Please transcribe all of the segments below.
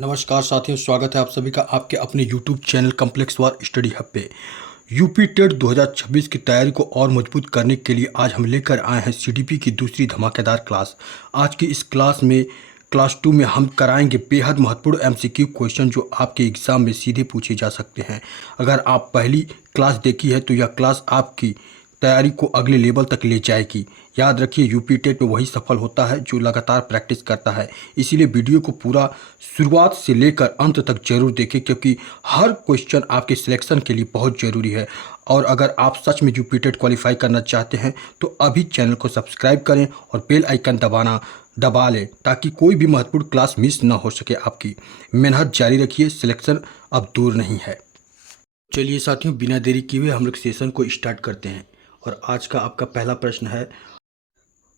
नमस्कार साथियों, स्वागत है आप सभी का आपके अपने YouTube चैनल कॉम्प्लेक्स वार स्टडी हब पे। यूपी टेट 2026 की तैयारी को और मजबूत करने के लिए आज हम लेकर आए हैं सीडीपी की दूसरी धमाकेदार क्लास। आज की इस क्लास 2 में हम कराएंगे बेहद महत्वपूर्ण एमसीक्यू क्वेश्चन जो आपके एग्ज़ाम में सीधे पूछे जा सकते हैं। अगर आप पहली क्लास देखी है तो यह क्लास आपकी तैयारी को अगले लेवल तक ले जाएगी। याद रखिए, यूपी टेट में वही सफल होता है जो लगातार प्रैक्टिस करता है। इसीलिए वीडियो को पूरा शुरुआत से लेकर अंत तक जरूर देखें, क्योंकि हर क्वेश्चन आपके सिलेक्शन के लिए बहुत ज़रूरी है। और अगर आप सच में यूपी टेट क्वालिफाई करना चाहते हैं तो अभी चैनल को सब्सक्राइब करें और बेल आइकन दबा लें, ताकि कोई भी महत्वपूर्ण क्लास मिस ना हो सके। आपकी मेहनत जारी रखिए, सिलेक्शन अब दूर नहीं है। चलिए साथियों, बिना देरी किए हुए हम लोग सेशन को स्टार्ट करते हैं। और आज का आपका पहला प्रश्न है,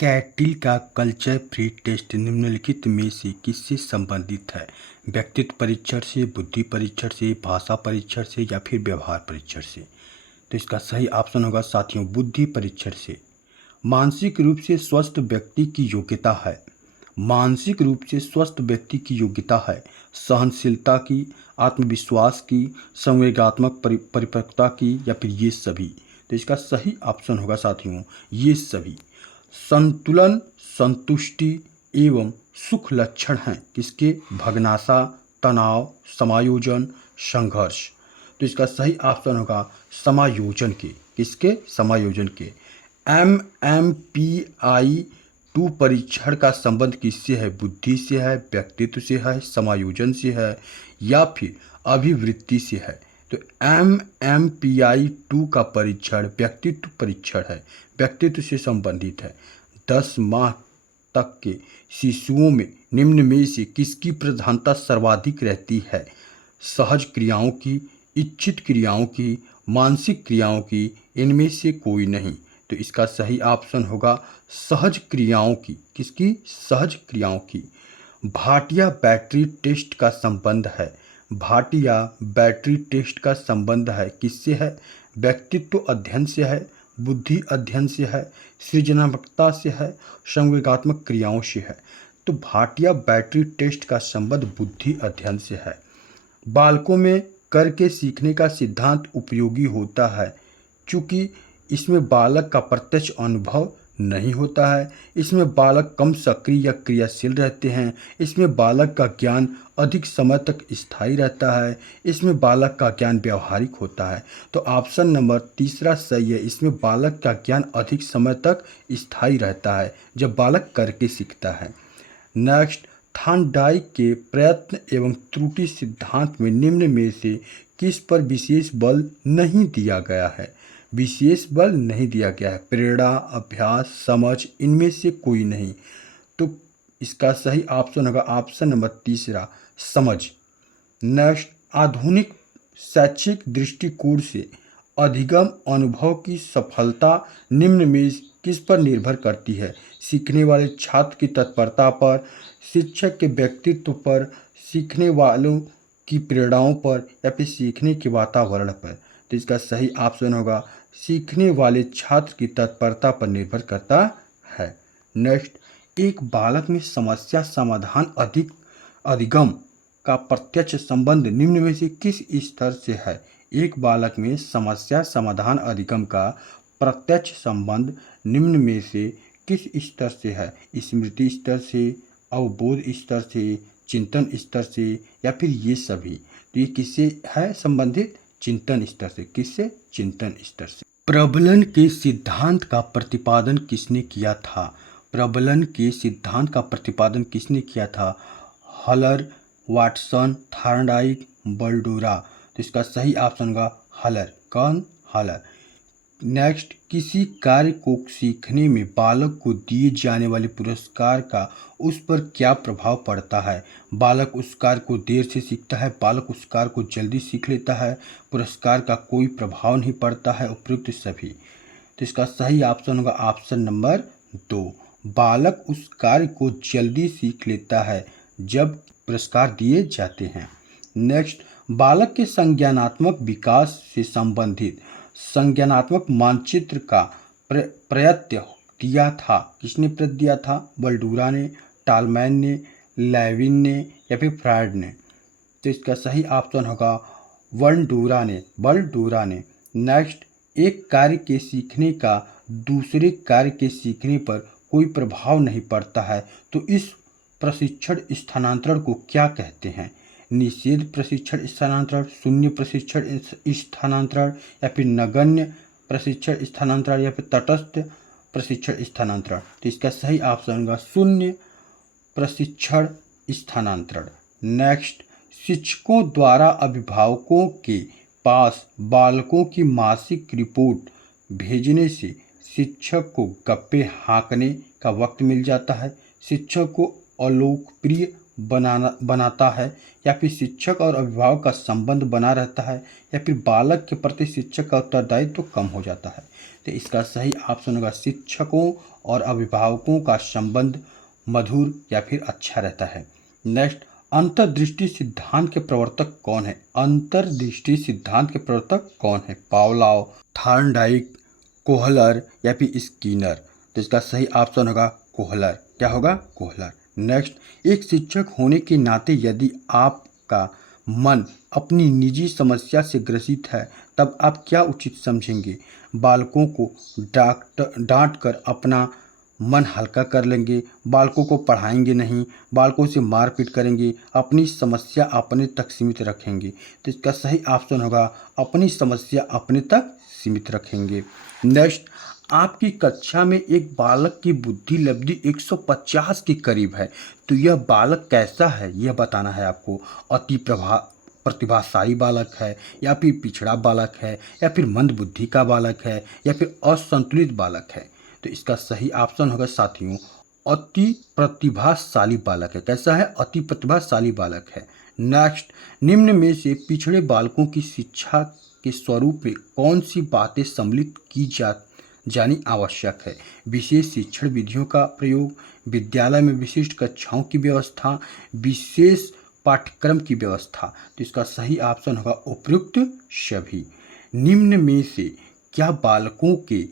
कैटिल का कल्चर फ्री टेस्ट निम्नलिखित में से किससे संबंधित है? व्यक्तित्व परीक्षण से, बुद्धि परीक्षण से, भाषा परीक्षण से या फिर व्यवहार परीक्षण से? तो इसका सही ऑप्शन होगा साथियों बुद्धि परीक्षण से। मानसिक रूप से स्वस्थ व्यक्ति की योग्यता है, मानसिक रूप से स्वस्थ व्यक्ति की योग्यता है सहनशीलता की, आत्मविश्वास की, संवेगात्मक परिपक्वता की या फिर ये सभी? तो इसका सही ऑप्शन होगा साथियों ये सभी। संतुलन, संतुष्टि एवं सुख लक्षण हैं किसके? भग्नाशा, तनाव, समायोजन, संघर्ष। तो इसका सही ऑप्शन होगा समायोजन के। किसके? समायोजन के। MMPI-2 परीक्षण का संबंध किससे है? बुद्धि से है, व्यक्तित्व से है, समायोजन से है या फिर अभिवृत्ति से है? तो MMPI-2 का परीक्षण व्यक्तित्व परीक्षण है, व्यक्तित्व से संबंधित है। 10 माह तक के शिशुओं में निम्न में से किसकी प्रधानता सर्वाधिक रहती है? सहज क्रियाओं की, इच्छित क्रियाओं की, मानसिक क्रियाओं की, इनमें से कोई नहीं? तो इसका सही ऑप्शन होगा सहज क्रियाओं की। किसकी? सहज क्रियाओं की। भाटिया बैटरी टेस्ट का संबंध है, भाटिया बैटरी टेस्ट का संबंध है किससे है? व्यक्तित्व अध्ययन से है, बुद्धि अध्ययन से है, सृजनात्मकता से है, संवेगात्मक क्रियाओं से है? तो भाटिया बैटरी टेस्ट का संबंध बुद्धि अध्ययन से है। बालकों में करके सीखने का सिद्धांत उपयोगी होता है क्योंकि इसमें बालक का प्रत्यक्ष अनुभव नहीं होता है, इसमें बालक कम सक्रिय या क्रियाशील रहते हैं, इसमें बालक का ज्ञान अधिक समय तक स्थायी रहता है, इसमें बालक का ज्ञान व्यवहारिक होता है। तो ऑप्शन नंबर तीसरा सही है, इसमें बालक का ज्ञान अधिक समय तक स्थायी रहता है जब बालक करके सीखता है। नेक्स्ट, थॉर्नडाइक के प्रयत्न एवं त्रुटि सिद्धांत में निम्न में से किस पर विशेष बल नहीं दिया गया है? विशेष बल नहीं दिया गया है। प्रेरणा, अभ्यास, समझ, इनमें से कोई नहीं? तो इसका सही ऑप्शन होगा ऑप्शन नंबर तीसरा समझ। नेक्स्ट, आधुनिक शैक्षिक दृष्टिकोण से अधिगम अनुभव की सफलता निम्न में किस पर निर्भर करती है? सीखने वाले छात्र की तत्परता पर, शिक्षक के व्यक्तित्व पर, सीखने वालों की प्रेरणाओं पर या फिर सीखने के वातावरण पर? तो इसका सही ऑप्शन होगा सीखने वाले छात्र की तत्परता पर निर्भर करता है। नेक्स्ट, एक बालक में समस्या समाधान अधिगम का प्रत्यक्ष संबंध निम्न में से किस स्तर से है? एक बालक में समस्या समाधान अधिगम का प्रत्यक्ष संबंध निम्न में से किस स्तर से है? स्मृति स्तर से, अवबोध स्तर से, चिंतन स्तर से या फिर ये सभी? तो ये किससे है संबंधित? चिंतन स्तर से। किससे? चिंतन स्तर से। प्रबलन के सिद्धांत का प्रतिपादन किसने किया था? प्रबलन के सिद्धांत का प्रतिपादन किसने किया था? हलर, वाटसन, थॉर्नडाइक, बल्डोरा? तो इसका सही ऑप्शन होगा हलर। कौन? हलर। नेक्स्ट, किसी कार्य को सीखने में बालक को दिए जाने वाले पुरस्कार का उस पर क्या प्रभाव पड़ता है? बालक उस कार्य को देर से सीखता है, बालक उस कार्य को जल्दी सीख लेता है, पुरस्कार का कोई प्रभाव नहीं पड़ता है, उपयुक्त सभी? तो इसका सही ऑप्शन होगा ऑप्शन नंबर 2, बालक उस कार्य को जल्दी सीख लेता है जब पुरस्कार दिए जाते हैं। नेक्स्ट, बालक के संज्ञानात्मक विकास से संबंधित संज्ञानात्मक मानचित्र का प्रयत्न दिया था किसने? प्रयत्न दिया था बल्डूरा ने, टालमैन ने, लेविन ने या फिर फ्रायड ने? तो इसका सही ऑप्शन होगा बलडूरा ने। नेक्स्ट, एक कार्य के सीखने का दूसरे कार्य के सीखने पर कोई प्रभाव नहीं पड़ता है, तो इस प्रशिक्षण स्थानांतरण को क्या कहते हैं? निषेध प्रशिक्षण स्थानांतरण, शून्य प्रशिक्षण स्थानांतरण, या फिर नगण्य प्रशिक्षण स्थानांतरण, या फिर तटस्थ प्रशिक्षण स्थानांतरण। तो इसका सही ऑप्शन होगा शून्य प्रशिक्षण स्थानांतरण। नेक्स्ट, शिक्षकों द्वारा अभिभावकों के पास बालकों की मासिक रिपोर्ट भेजने से शिक्षक को गप्पे हाँकने का वक्त मिल जाता है, शिक्षक को अलोकप्रिय बनाता है, या फिर शिक्षक और अभिभावक का संबंध बना रहता है, या फिर बालक के प्रति शिक्षक का उत्तरदायित्व तो कम हो जाता है। तो इसका सही ऑप्शन होगा शिक्षकों और अभिभावकों का संबंध मधुर या फिर अच्छा रहता है। नेक्स्ट, अंतर्दृष्टि सिद्धांत के प्रवर्तक कौन है? अंतर्दृष्टि सिद्धांत के प्रवर्तक कौन है? पावलोव, थॉर्नडाइक, कोहलर, या फिर स्किनर। तो इसका सही ऑप्शन होगा कोहलर। क्या होगा? कोहलर। नेक्स्ट, एक शिक्षक होने के नाते यदि आपका मन अपनी निजी समस्या से ग्रसित है, तब आप क्या उचित समझेंगे? बालकों को डांट कर अपना मन हल्का कर लेंगे, बालकों को पढ़ाएंगे नहीं, बालकों से मारपीट करेंगे, अपनी समस्या अपने तक सीमित रखेंगे। तो इसका सही ऑप्शन होगा अपनी समस्या अपने तक सीमित रखेंगे। नेक्स्ट, आपकी कक्षा में एक बालक की बुद्धि लब्धि 150 के करीब है, तो यह बालक कैसा है यह बताना है आपको। अति प्रतिभाशाली बालक है, या फिर पिछड़ा बालक है, या फिर मंद बुद्धि का बालक है, या फिर असंतुलित बालक है। तो इसका सही ऑप्शन होगा साथियों अति प्रतिभाशाली बालक है। कैसा है? अति प्रतिभाशाली बालक है। नेक्स्ट, निम्न में से पिछड़े बालकों की शिक्षा के स्वरूप में कौन सी बातें सम्मिलित की जानी आवश्यक है? विशेष शिक्षण विधियों का प्रयोग, विद्यालय में विशिष्ट कक्षाओं की व्यवस्था, विशेष पाठ्यक्रम की व्यवस्था। तो इसका सही ऑप्शन होगा उपयुक्त सभी। निम्न में से क्या बालकों के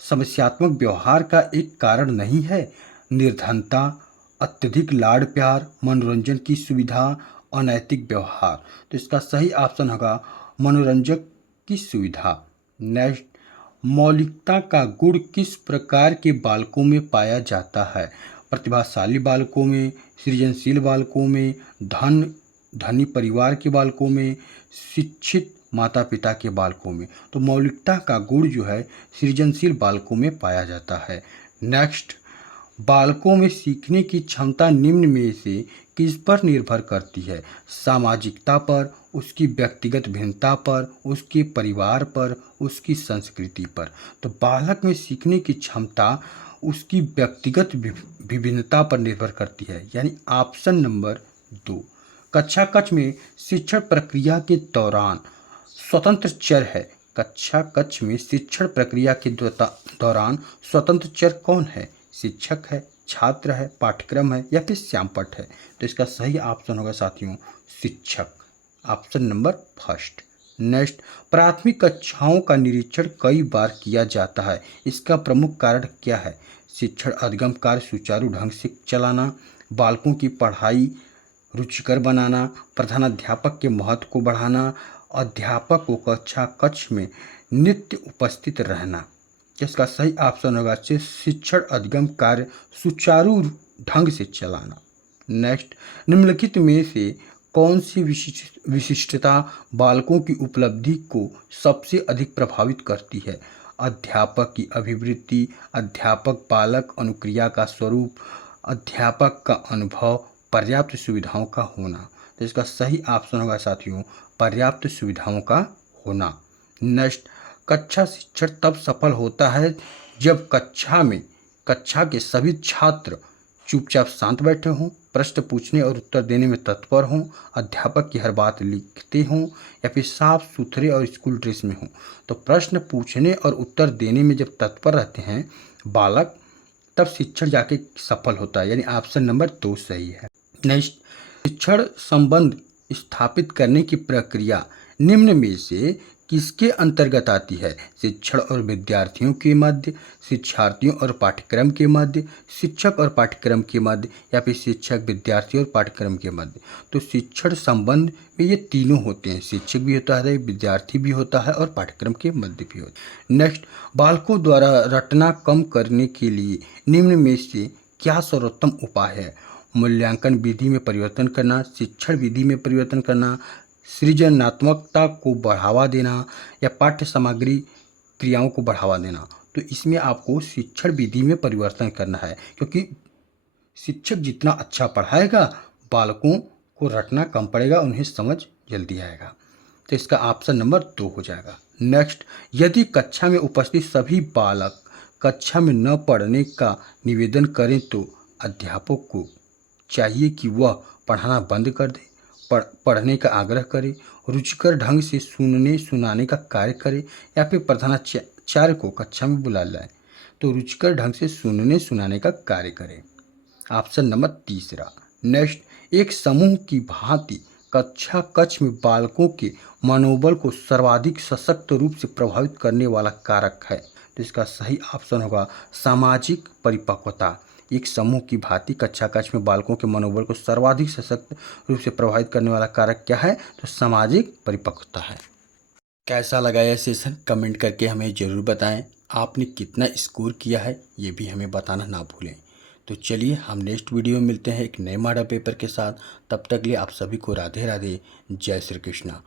समस्यात्मक व्यवहार का एक कारण नहीं है? निर्धनता, अत्यधिक लाड़ प्यार, मनोरंजन की सुविधा, अनैतिक व्यवहार। तो इसका सही ऑप्शन होगा मनोरंजक की सुविधा। नेक्स्ट, मौलिकता का गुण किस प्रकार के बालकों में पाया जाता है? प्रतिभाशाली बालकों में, सृजनशील बालकों में, धनी परिवार के बालकों में, शिक्षित माता पिता के बालकों में। तो मौलिकता का गुण जो है सृजनशील बालकों में पाया जाता है। नेक्स्ट, बालकों में सीखने की क्षमता निम्न में से किस पर निर्भर करती है? सामाजिकता पर, उसकी व्यक्तिगत भिन्नता पर, उसके परिवार पर, उसकी संस्कृति पर। तो बालक में सीखने की क्षमता उसकी व्यक्तिगत विभिन्नता पर निर्भर करती है, यानी ऑप्शन नंबर 2। कक्षा कक्ष में शिक्षण प्रक्रिया के दौरान स्वतंत्र चर है। कक्षा कक्ष में शिक्षण प्रक्रिया के दौरान स्वतंत्र चर कौन है? शिक्षक है, छात्र है, पाठ्यक्रम है, या फिर श्यामपट्ट है। तो इसका सही ऑप्शन होगा साथियों शिक्षक। Option number first. नेक्स्ट, प्राथमिक कक्षाओं का निरीक्षण कई बार किया जाता है, इसका प्रमुख कारण क्या है? शिक्षण अधिगम कार्य सुचारू ढंग से चलाना, बालकों की पढ़ाई रुचिकर बनाना, प्रधानाध्यापक के महत्व को बढ़ाना, अध्यापक को कक्षा कक्ष में नित्य उपस्थित रहना। इसका सही ऑप्शन होगा शिक्षण अधिगम कार्य सुचारू ढंग से चलाना। नेक्स्ट, निम्नलिखित में से कौन सी विशिष्टता बालकों की उपलब्धि को सबसे अधिक प्रभावित करती है? अध्यापक की अभिवृत्ति, अध्यापक बालक अनुक्रिया का स्वरूप, अध्यापक का अनुभव, पर्याप्त सुविधाओं का होना। तो इसका सही ऑप्शन होगा साथियों पर्याप्त सुविधाओं का होना। नेक्स्ट, कक्षा शिक्षण तब सफल होता है जब कक्षा के सभी छात्र चुपचाप शांत बैठे हों, प्रश्न पूछने और उत्तर देने में तत्पर हों, अध्यापक की हर बात लिखते हों, या फिर साफ सुथरे और स्कूल ड्रेस में हों। तो प्रश्न पूछने और उत्तर देने में जब तत्पर रहते हैं बालक, तब शिक्षण जाके सफल होता है, यानी ऑप्शन नंबर 2 सही है। नेक्स्ट, शिक्षण संबंध स्थापित करने की प्रक्रिया निम्न में से किसके अंतर्गत आती है? शिक्षण और विद्यार्थियों के मध्य, शिक्षार्थियों और पाठ्यक्रम के मध्य, शिक्षक और पाठ्यक्रम के मध्य, या फिर शिक्षक विद्यार्थी और पाठ्यक्रम के मध्य। तो शिक्षण संबंध में ये तीनों होते हैं, शिक्षक भी होता है, विद्यार्थी भी होता है और पाठ्यक्रम के मध्य भी होता है। नेक्स्ट, बालकों द्वारा रटना कम करने के लिए निम्न में से क्या सर्वोत्तम उपाय है? मूल्यांकन विधि में परिवर्तन करना, शिक्षण विधि में परिवर्तन करना, सृजनात्मकता को बढ़ावा देना, या पाठ्य सामग्री क्रियाओं को बढ़ावा देना। तो इसमें आपको शिक्षण विधि में परिवर्तन करना है, क्योंकि शिक्षक जितना अच्छा पढ़ाएगा बालकों को रटना कम पड़ेगा, उन्हें समझ जल्दी आएगा। तो इसका ऑप्शन नंबर 2 हो जाएगा। नेक्स्ट, यदि कक्षा में उपस्थित सभी बालक कक्षा में न पढ़ने का निवेदन करें तो अध्यापक को चाहिए कि वह पढ़ाना बंद कर दे, पढ़ने का आग्रह करे, रुचिकर ढंग से सुनने सुनाने का कार्य करे, या फिर प्रधानाचार्य को कक्षा में बुला लाए तो रुचिकर ढंग से सुनने सुनाने का कार्य करे। Option number 3। नेक्स्ट, एक समूह की भांति कक्षा कक्ष में बालकों के मनोबल को सर्वाधिक सशक्त रूप से प्रभावित करने वाला कारक है। तो इसका सही ऑप्शन होगा सामाजिक परिपक्वता। एक समूह की भांति कक्षा कक्ष में बालकों के मनोबल को सर्वाधिक सशक्त रूप से प्रभावित करने वाला कारक क्या है? तो सामाजिक परिपक्वता है। कैसा लगा यह सेशन? कमेंट करके हमें ज़रूर बताएं। आपने कितना स्कोर किया है ये भी हमें बताना ना भूलें। तो चलिए हम नेक्स्ट वीडियो में मिलते हैं एक नए मॉडल पेपर के साथ। तब तक लिए आप सभी को राधे राधे, जय श्री कृष्णा।